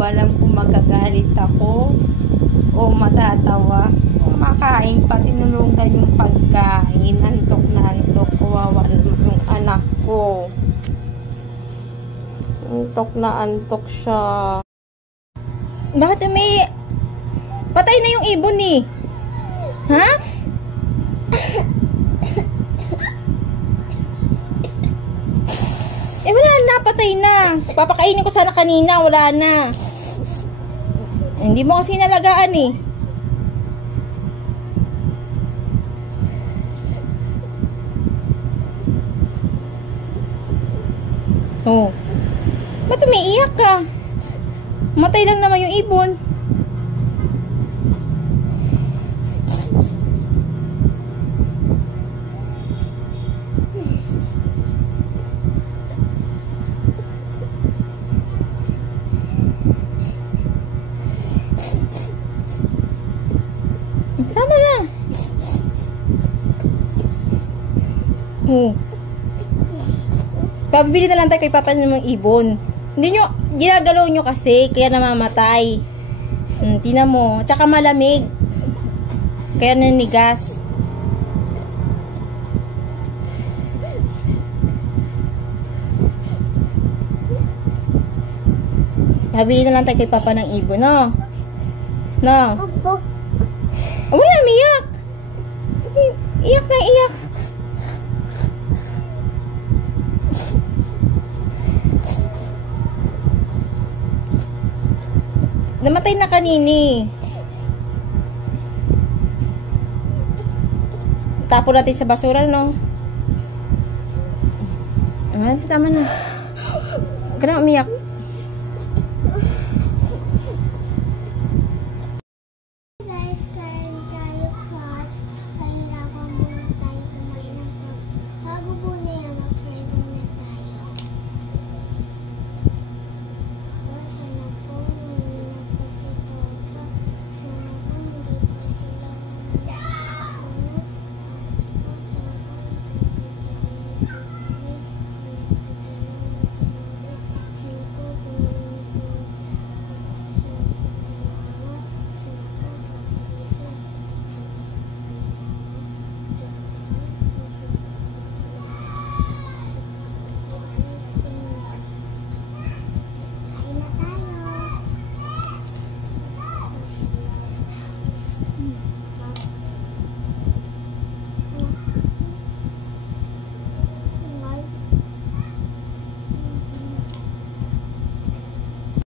ko alam kung magagalit ako o matatawa. Kumakain pa, tinulungan yung pagkain. Antok na antok. Kawawa naman yung anak ko. Antok na antok siya. Bakit patay na yung ibon eh? Ha? Wala na, patay na. Papakainin ko sana kanina, wala na. Hindi mo kasi nalagaan eh. Oh. Ba't umiiyak ka? Matay lang naman yung ibon. Tama na. Oh. Pabibili na lang tayo kay Papa ng mga ibon. Hindi nyo, ginagalaw nyo kasi, kaya namamatay. Tingnan mo. Tsaka malamig. Kaya nanigas. Pabibili na lang tayo kay Papa ng ibon, no? No? Oh, wala, umiyak. Iyak na, iyak. Namatay na kanini. Tapon natin sa basura, no? Tama na. Huwag ka na umiyak.